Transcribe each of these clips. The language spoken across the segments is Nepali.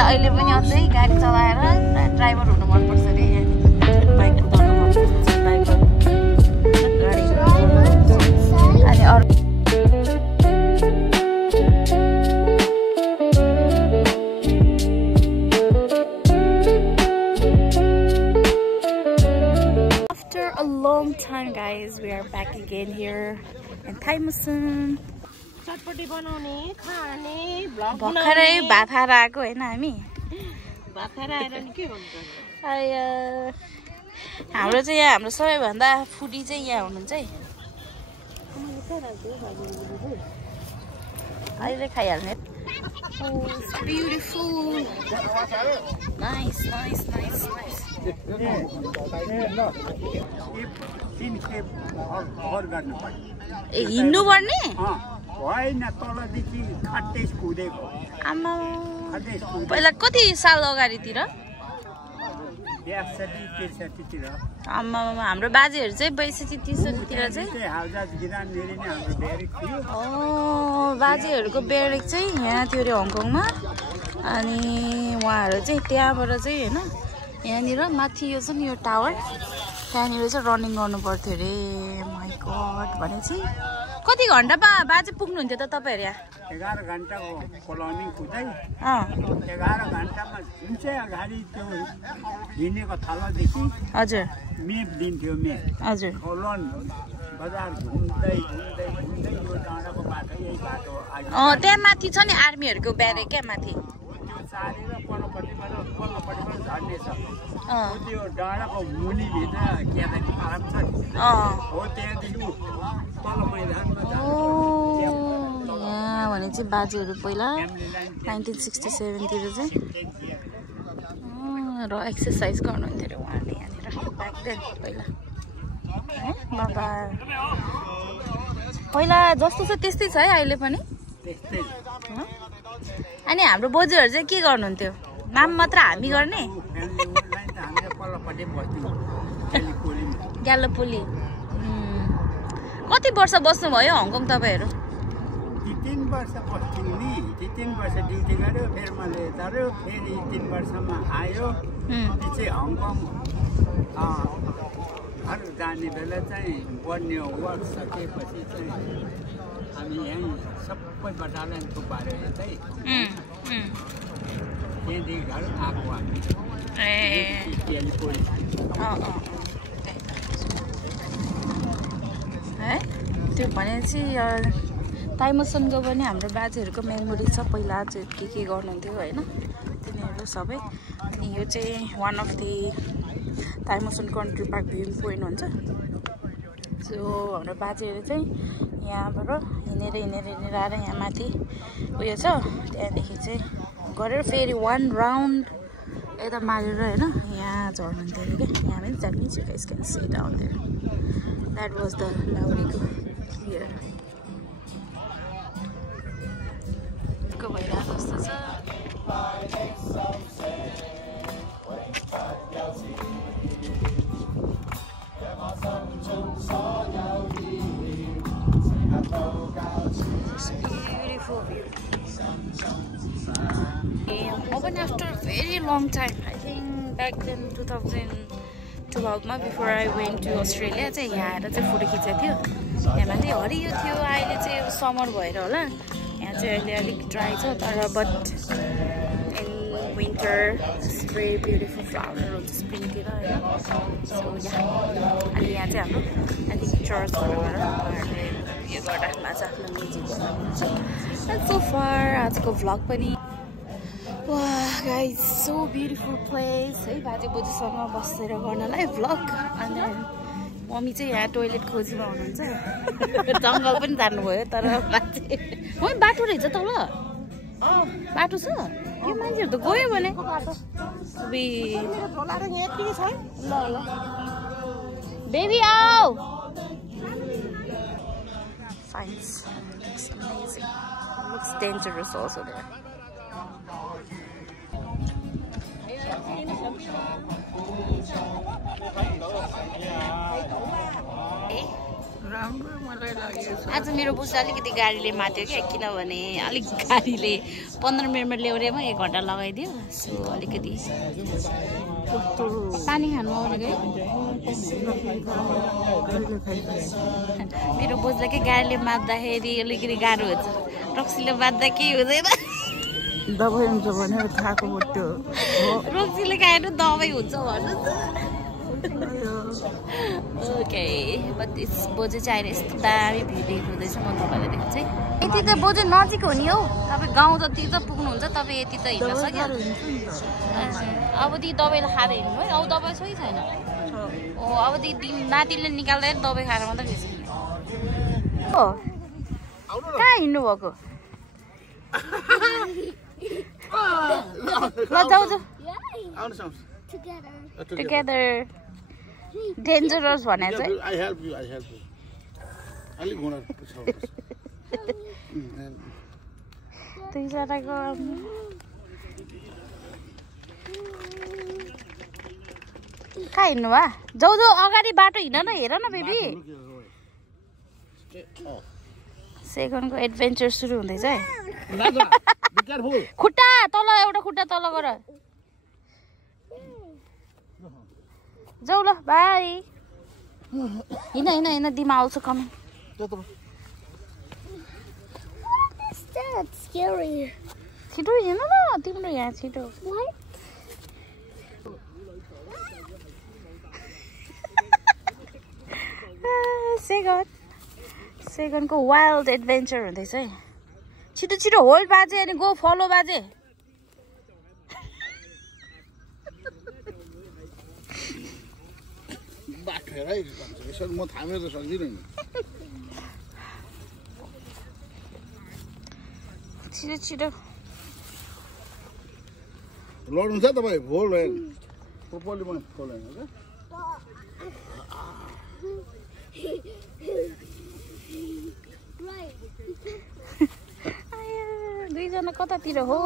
मलाई अहिले पनि अझै गाडी चलाएर ड्राइभर हुनु मनपर्छ अरे बाइक कुदाउनु मनपर्छ ड्राइभर गाडी अनि अरू After a long time guys we are back again here in Taimusun चटपटी बनाउने खाने भ्लग भर्खरै भात खाएर आएको हैन हामी भात खाएर आएर नि के हुन्छ हाम्रो चाहिँ यहाँ हाम्रो सबैभन्दा फुडी चाहिँ यहाँ हुनुहुन्छ है अहिले खाइहाल्ने beautiful nice nice nice nice ए हिँड्नु पर्ने होइन तलदेखि खट्टेस कुदेको आमा पहिला कति साल अगाडितिर आमा हाम्रो बाजेहरू चाहिँ 62-63 तिर चाहिँ बाजेहरूको बेरेक चाहिँ यहाँ थियो अरे हङकङमा अनि उहाँहरू चाहिँ त्यहाँबाट चाहिँ हैन यहाँनिर माथि यो छ नि यो टावर त्यहाँनिर चाहिँ रनिङ गर्नु पर्थ्यो अरे माइ गॉड भने चाहिँ कति घण्टा बाजे पुग्नुहुन्थ्यो त तपाईहरु यहाँ 11 घण्टाको कोलोनी कुदै 11 घण्टामा जुन चाहिँ अगाडि त्यो हिँडेको थलोदेखि हजुर मेप दिन्थ्यो मेप हजुर कोलोन बजार घुम्दै घुम्दै घुम्दै यो डाँडाको बाटो यही बाटो त्यहाँ माथि छ नि आर्मीहरुको ब्यारेक क्या माथि त्यो चारेर पल्लोपट्टिबाट झर्ने छ त्यो डाँडाको मुनि भित्र क्यादारी फार्म छ हो त्यहाँदेखि तल मैदानमा यहाँ भने चाहिँ बाजेहरू पहिला 1967 तिर चाहिँ र एक्सर्साइज गर्नुहुन्थ्यो अरे उहाँले यहाँनिर ब्याक देन पहिला है बाबा पहिला जस्तो छ त्यस्तै छ है अहिले पनि त्यस्तै अनि हाम्रो बोजूहरू चाहिँ के गर्नुहुन्थ्यो नाम मात्र हामी गर्ने ग्यालोपोली कति वर्ष बस्नुभयो हङकङ तपाईहरु 3 वर्ष बस्थ्यौं नि 3 वर्ष ड्युटी गर्यो फेरि मैले तर्यो फेरि 3 वर्षमा आयो पछि हङकङ घर जाने बेला चाहिँ बन्ने वर्क सकेपछि चाहिँ हामी यहाँ सबै बटालियन थुपारे चाहिँ त्यहाँदेखि घर आएको हामी है त्यो भनेपछि ताइमसनको पनि हाम्रो बाजेहरूको मेमोरी छ पहिला चाहिँ के गर्नुहुन्थ्यो होइन तिनीहरू सबै अनि यो चाहिँ वान अफ दि ताइमसन कन्ट्री पार्क भ्यू पोइन्ट हुन्छ सो हाम्रो बाजेहरू चाहिँ यहाँबाट हिँडेर आएर यहाँ माथि उयो छ त्यहाँदेखि चाहिँ गरेर फेरि 1 राउन्ड यता मारेर होइन यहाँ झर्नुहुन्थ्यो अरे क्या यहाँ पनि जानिन्छ you guys can see down there that was the लाउरीको हियर को भइरहेको जस्तो छ beautiful view even after a very long time I think back then 2012 मा before I went to Australia चाहिँ यहाँ आएर चाहिँ फोटो खिचेको थियो यहाँ माथि हरियो थियो अहिले चाहिँ समर भएर होला यहाँ चाहिँ अहिले अलिक ड्राई छ तर but in winter it's very beautiful flower हुन्छ स्प्रिङतिर होइन सो अनि यहाँ चाहिँ हाम्रो अलिक चर्चहरूबाट उहाँहरूले उयो गरिराख्नु भएको छ आफ्नो म्युजिक गर्नुहुन्छ एन्ड सो फार आजको भ्लग पनि वाह गाइज सो ब्युटिफुल प्लेस है बाजे बोजूसँग बसेर गर्नलाई भ्लग अनि मम्मी चाहिँ यहाँ टोइलेट खोजीमा हुनुहुन्छ जङ्गल पनि जानुभयो तर बाजे बाटो रहेछ तल बाटो छ यो मान्छेहरू त गयो भने ल बेबी आऊ finds looks amazing. Looks dangerous also there. आज मेरो बुझ्दा अलिकति गाडीले माथ्यो क्या किनभने अलिक गाडीले 15 मिनटमा ल्याउनेमा 1 घन्टा लगाइदियो सो अलिकति पानी खानु आउने मेरो बुझ्दा के गाडीले मात्दाखेरि अलिकति गाह्रो हुन्छ रक्सीले मात्दा के हुँदैन दबाई हुन्छ भने खाएको हो त्यो रक्सीले खाएर दबाई हुन्छ भन्नु ओके बट इट्स बोजू चाहिँ यस्तो दामी भ्यू देख्नुहुँदैछ म तपाईँलाई देख्छु चाहिँ यति त बोजू नजिक हो नि हौ तपाईँ गाउँ जति त पुग्नुहुन्छ तपाईँ यति त हिँड्न सक्यो अब ती दबाईलाई खाएर हिँड्नु है अब दबाई सोही छैन ओ अब ती नातिले निकाल्दाखेरि दबाई खाएर मात्रै हिँड्छ हो कहाँ हिँड्नु भएको ल जाऊ जाऊ टुगेदर डेन्जरस भने चाहिँ I help you. अलि घुँडा छ दुईजनाको कहाँ हिँड्नु भा जाऊ जाऊ अगाडि बाटो हिँड न हेर न बेबी सेकेन्डको एडभेन्चर सुरु हुँदैछ है खुट्टा तल एउटा खुट्टा तल गर जाऊ ल बाई हिँड दिमा आउँछ कमिङ छिटो हिँड न तिम्रो यहाँ छिटो सेकेन्डको वाइल्ड एडभेन्चर हुँदैछ है छिटो छिटो होल्ड बाजे अनि गो फलो बाजे म थामेर त सक्दिनँ नि छिटो छिटो लोड हुन्छ तपाईँ भोल प्रोपरली मलाई फोल होइन दुईजना कतातिर हो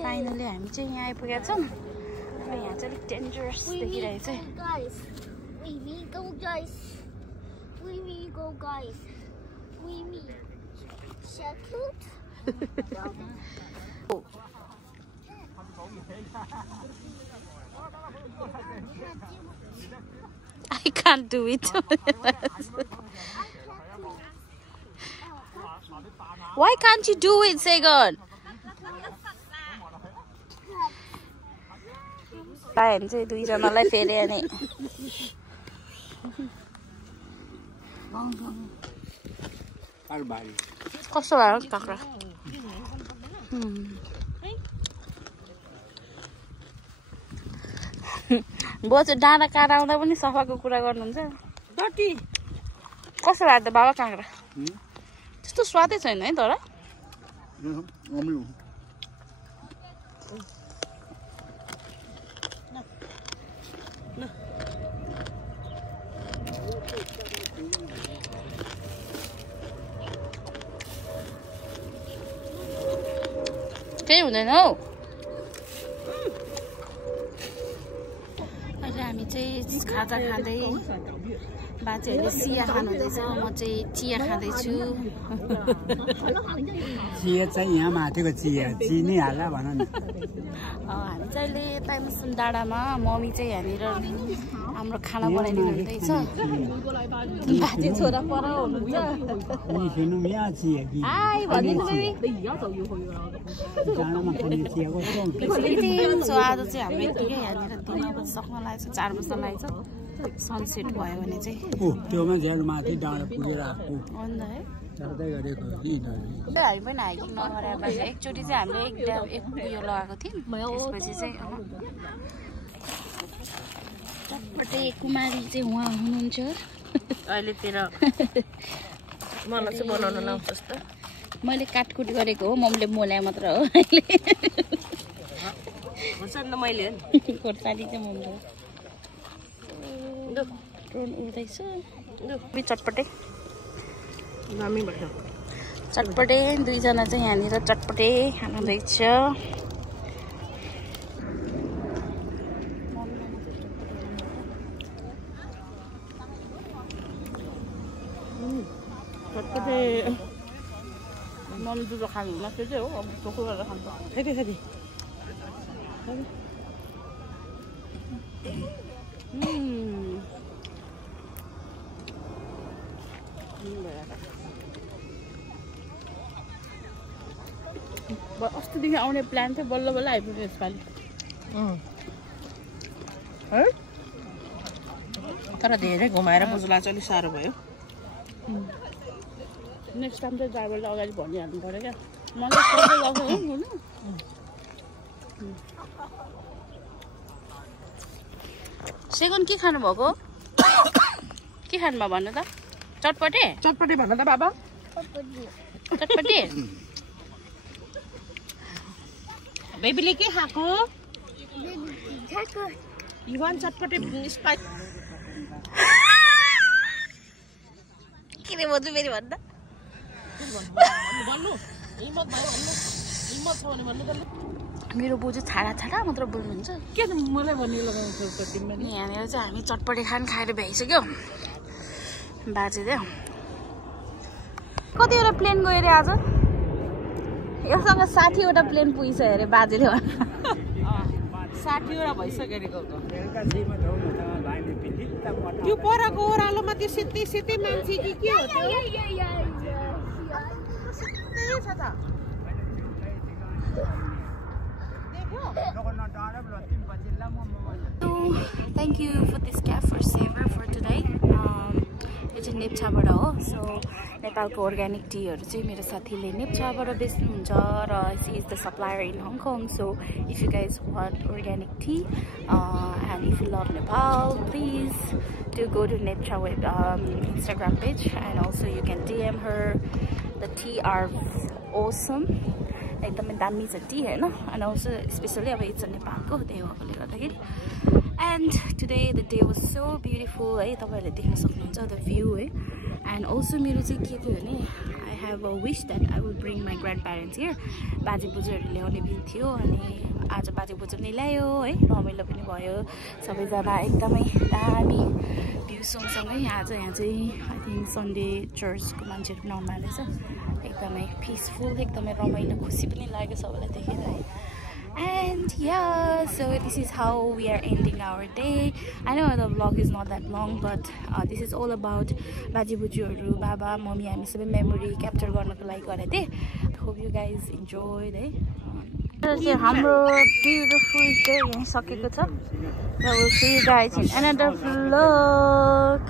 फाइनली हामी चाहिँ यहाँ आइपुगेका छौँ र यहाँ चाहिँ अलिक डेन्जरस देखिरहेको I can't do it. Why can't you do it, Segun? Time चाहिँ दुईजनालाई फेरि अनि कस्तो भयो काँक्रा बोजू डाँडा काँडा आउँदा पनि सफाको कुरा गर्नुहुन्छ कस्तो भयो त बाबा काँक्रा त्यस्तो स्वादै छैन है तर केही हुँदैन हौ अहिले हामी चाहिँ खाजा खाँदै बाजेहरूले चिया खानुहुँदैछ म चाहिँ चिया खाँदैछु चिया चाहिँ यहाँ माथिको चिया चिनी हाल्ला भन न हामी चाहिँ अहिले ताइमसन डाँडामा मम्मी चाहिँ यहाँनिर हाम्रो खाना बनाइदिनु हुँदैछ बाजे छोरा पर हुनुहुन्छ हाई भनिदिनु बेबी सो आज चाहिँ हाम्रो यतिकै यहाँनिर 3 बजी सक्न लागेको छ 4 बज्न लागेको छ सनसेट भयो भने चाहिँ त्योमा झ्याल माथि डाँडा पुगेर आएको हामी पनि हाइकिङ नगरे बाजे एकचोटि चाहिँ हामीले एक उयो लगाएको थियौँ त्यसपछि चाहिँ टपटै कुमारी चाहिँ उहाँ हुनुहुन्छ अहिलेतिर मलाई चाहिँ बनाउन लाउँछ जस्तो मैले काटकुट गरेको हो मम्मीले मोल्या मात्र हो अहिले मैले खोर्सानी चाहिँ मम्मीले ड्रोन उड्दैछ चटपटे नामी भयो चटपटे दुईजना चाहिँ यहाँनिर चटपटे खानुहुँदैछ चटपटे मन दुधो खानु नसके चाहिँ हो अब टोको गरेर खान्छ खाइदे अस्तिदेखि आउने प्लान थियो बल्ल बल्ल आइपुग्यो यसपालि है तर धेरै घुमाएर बुझ्ला चाहिँ अलिक साह्रो भयो नेक्स्ट टाइम चाहिँ ड्राइभरलाई अगाडि भनिहाल्नु पऱ्यो क्या मलाई सबै लाग्छ सेगुन के खानुभएको के खानुभयो भन्नु त चटपटे चटपटे भन्नु त बाबा चटपटे बेबीले के खाएको इवान चटपटे स्पाइस किन भन्छु फेरि भन्दा मेरो बोजू छाडा छाडा मात्र बोल्नुहुन्छ के मलाई भन्ने लगाउँछ तिमीले यहाँनिर चाहिँ हामी चटपटे खाएर भ्याइसक्यो बाजे कतिवटा प्लेन गयो अरे आज योसँग 60वटा प्लेन पुगिसक्यो अरे बाजेले 60वटा भइसक्यो अरे त्यो परको ओह्रालोमा त्यो सित्तै सित्तै मान्छे कि के हो So, thank you for this cab for Savor for today. It's in Nepchabada ho. So, Nepalko organic tea चाहिँ मेरो साथीले नेप्चाबाट बेच्नुहुन्छ र he is the supplier in Hong Kong. So, if you guys want organic tea and if you love Nepal, please do go to Nepcha Instagram page and also you can DM her. The tea are awesome. एकदमै दामी छ टी हैन and also especially अब it's नेपालको त्यही भएकोले गर्दाखेरि and today the day was so beautiful है तपाईहरुले देख्न सक्नुहुन्छ the view है and also मेरो चाहिँ के थियो भने I have a wish that I would bring my grandparents here बाजे बोजूहरु ल्याउने दिन थियो अनि आज बाजे बोजू पनि ल्यायो है रमाइलो पनि भयो सबैजना एकदमै दामी भ्यू सँगसँगै यहाँ चाहिँ I think सन्डे चर्चको मान्छेहरु पनि आउनु भएको छ एकदमै पिसफुल एकदमै रमाइलो खुसी पनि लाग्यो सबैलाई देखेर है and yeah so this is how we are ending our day. I know the vlog is not that long but this is all about baje bojuhरु baba mommy हामी सबै memory capture गर्नको लागि गरेको थिए. Hope you guys enjoyed है हाम्रो beautiful day यहाँ सकेको छ. We will see you guys in another vlog.